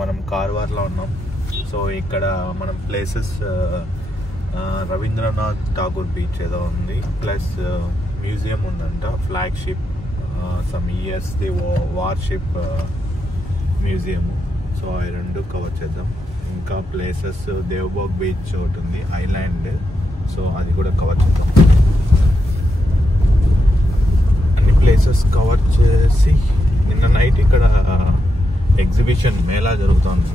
మనం కార్వార్లో ఉన్నాం. సో ఇక్కడ మనం ప్లేసెస్ రవీంద్రనాథ్ ఠాగూర్ బీచ్ ఏదో ఉంది, ప్లస్ మ్యూజియం ఉందంట, flagship some years the worship museum. So అవి రెండు కవర్ చేద్దాం. ఇంకా ప్లేసెస్ దేవబాగ్ బీచ్ ఒకటి ఉంది, ఐలాండ్, సో అది కూడా కవర్ చేద్దాం. అన్ని ప్లేసెస్ కవర్ చేసి నిన్న నైట్ ఇక్కడ ఎగ్జిబిషన్ మేళా జరుగుతుంది.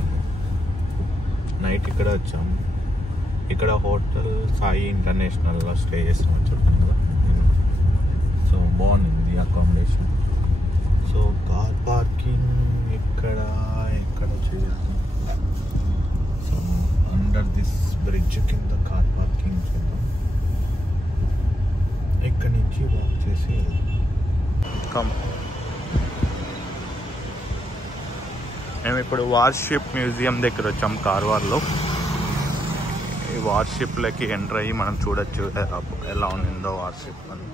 నైట్ ఇక్కడ వచ్చాము. ఇక్కడ హోటల్ సాయి ఇంటర్నేషనల్లో స్టే చేస్తామని చెప్పాను కదా నేను. సో బాగుంది అకామిడేషన్. సో కార్ పార్కింగ్ ఎక్కడ చేద్దాం. సో అండర్ దిస్ బ్రిడ్జ్ కింద కార్ పార్కింగ్ చేద్దాం. ఇక్కడ నుంచి వాక్ చేసి వెళ్దాం. మేము ఇప్పుడు వార్షిప్ మ్యూజియం దగ్గర వచ్చాం కార్వార్లో. ఈ వార్షిప్లకి ఎంటర్ అయ్యి మనం చూడొచ్చు ఎలా ఉందో వార్షిప్ అని.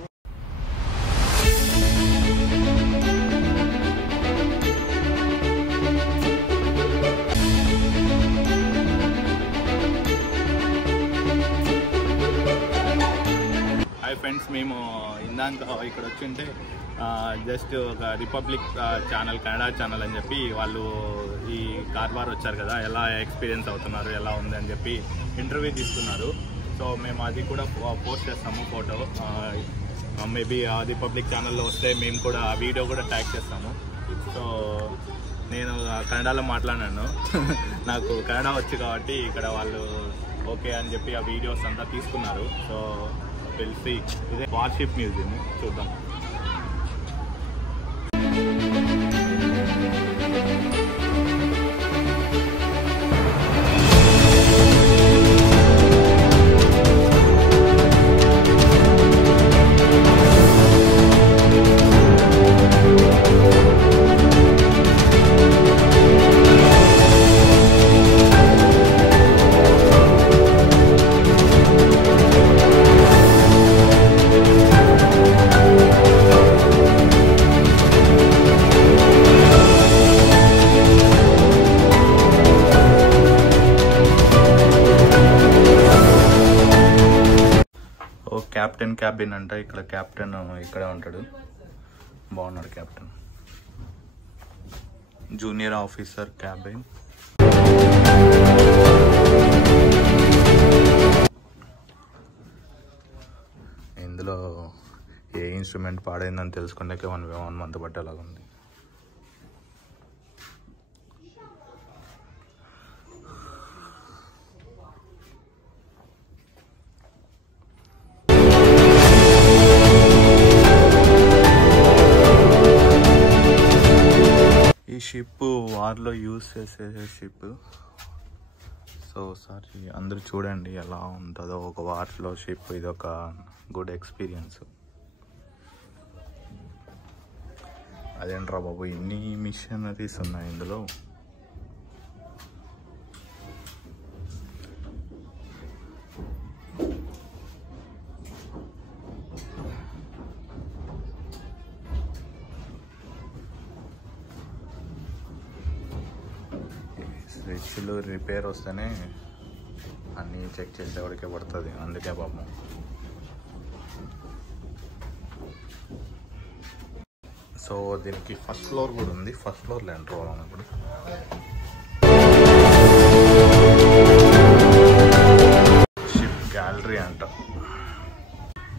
హాయ్ ఫ్రెండ్స్, మేము ఇందాక ఇక్కడ వచ్చింటే జస్ట్ ఒక రిపబ్లిక్ ఛానల్, కెనడా ఛానల్ అని చెప్పి వాళ్ళు ఈ కార్వార్ వచ్చారు కదా, ఎలా ఎక్స్పీరియన్స్ అవుతున్నారు, ఎలా ఉంది అని చెప్పి ఇంటర్వ్యూ తీసుకున్నారు. సో మేము అది కూడా పోస్ట్ చేస్తాము ఫోటో. మేబీ రిపబ్లిక్ ఛానల్లో వస్తే మేము కూడా ఆ వీడియో కూడా ట్యాగ్ చేస్తాము. సో నేను కన్నడలో మాట్లాడాను. నాకు కన్నడ వచ్చు కాబట్టి ఇక్కడ వాళ్ళు ఓకే అని చెప్పి ఆ వీడియోస్ అంతా తీసుకున్నారు. సో తెలిసి ఇదే వార్షిప్ మ్యూజియం, చూద్దాం. కెప్టెన్ క్యాబిన్ అంట. ఇక్కడ కెప్టెన్ ఇక్కడే ఉంటాడు, బాగున్నాడు కెప్టెన్. Junior officer cabin. ఇందులో ఏ ఇన్స్ట్రుమెంట్ పాడైందని తెలుసుకుంటే 1 మంత్ పట్టేలాగా ఉంది. ఈ షిప్ వార్లో యూజ్ చేసే షిప్. సో ఒకసారి అందరూ చూడండి ఎలా ఉంటుందో ఒక వార్లో షిప్. ఇది ఒక గుడ్ ఎక్స్పీరియన్స్. అదేంట్రా బాబు, ఇన్ని మిషనరీస్ ఉన్నాయి ఇందులో. స్విచ్లు రిపేర్ వస్తేనే అన్నీ చెక్ చేసేవాడికే పడుతుంది, అందుకే పాపం. సో దీనికి ఫస్ట్ ఫ్లోర్ కూడా ఉంది. ఫస్ట్ ఫ్లోర్లో ఎంటర్ అవ్వాలి ఇప్పుడు. షిప్ గ్యాలరీ అంట.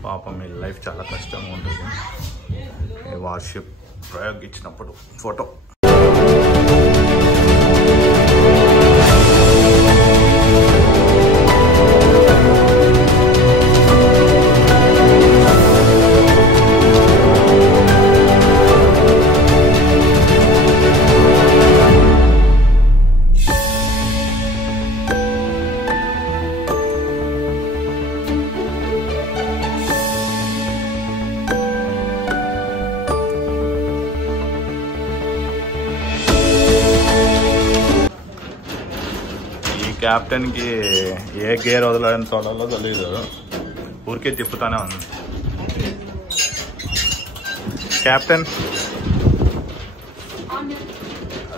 పాపం మీ లైఫ్ చాలా కష్టంగా ఉంటుంది ఈ వార్షిప్ ప్రయోగించినప్పుడు. ఫోటో క్యాప్టెన్కి ఏ గేర్ వదలని చూడాలో తెలీదు, ఊరికే తిప్పుతానే ఉంది. క్యాప్టెన్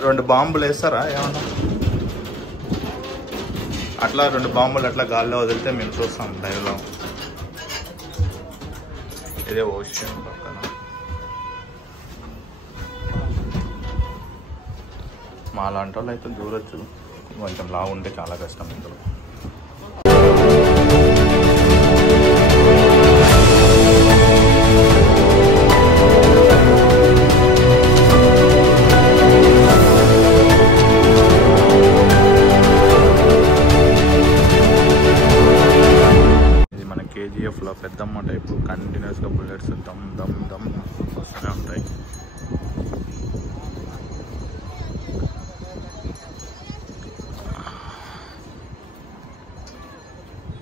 2 బాంబులు వేస్తారా ఏమన్నా? అట్లా 2 బాంబులు అట్లా గాల్లో వదిలితే మేము చూస్తాం లైవ్లో. ఇదే ఓషన్ పక్కన మా లాంటి వాళ్ళు అయితే దూరొచ్చు, కొంచెం లావు ఉంటే చాలా కష్టం ఇందులో. కేజీఎఫ్లో పెద్దమ్మ టైపు కంటిన్యూస్గా బుల్లెట్స్ దమ్ దమ్ దమ్ వస్తూనే ఉంటాయి.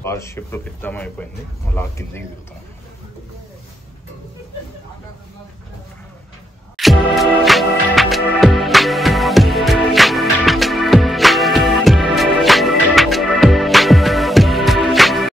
వార్ షిప్ పెద్దమ్మ అయిపోయింది, అలా కిందికి దిగుతాం.